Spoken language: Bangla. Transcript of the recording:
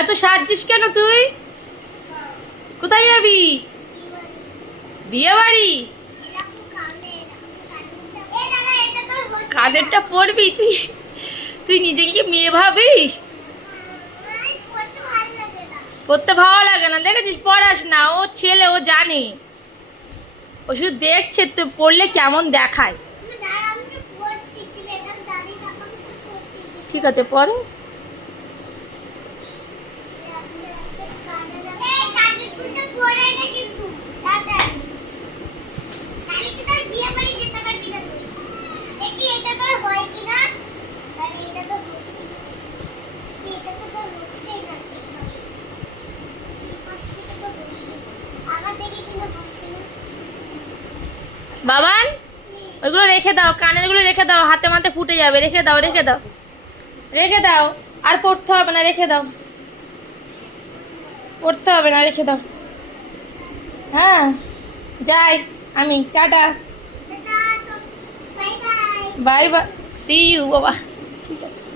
এত সাজছিস কেন তুই? কোথায় যাবি? বিয়ে বাড়ি? কানেরটা পরবি তুই? তুই নিজেকে কি মেয়ে ভাবিস? পড়তে ভালো লাগে না, দেখেছিস? পড়াস না, ও ছেলে, ও জানে, ও শুধু দেখছে তো পড়লে কেমন দেখায়। ঠিক আছে, পড়ো। বাবান, ওইগুলো রেখে দাও, কানের গুলো রেখে দাও, হাতে মাতে ফুটে যাবে। রেখে দাও, রেখে দাও, রেখে দাও। আর পড়তে হবে না, রেখে দাও। পড়তে হবে না, রেখে দাও। হ্যাঁ, যাই আমি। Tata, bye bye, see you বাবা। ঠিক আছে।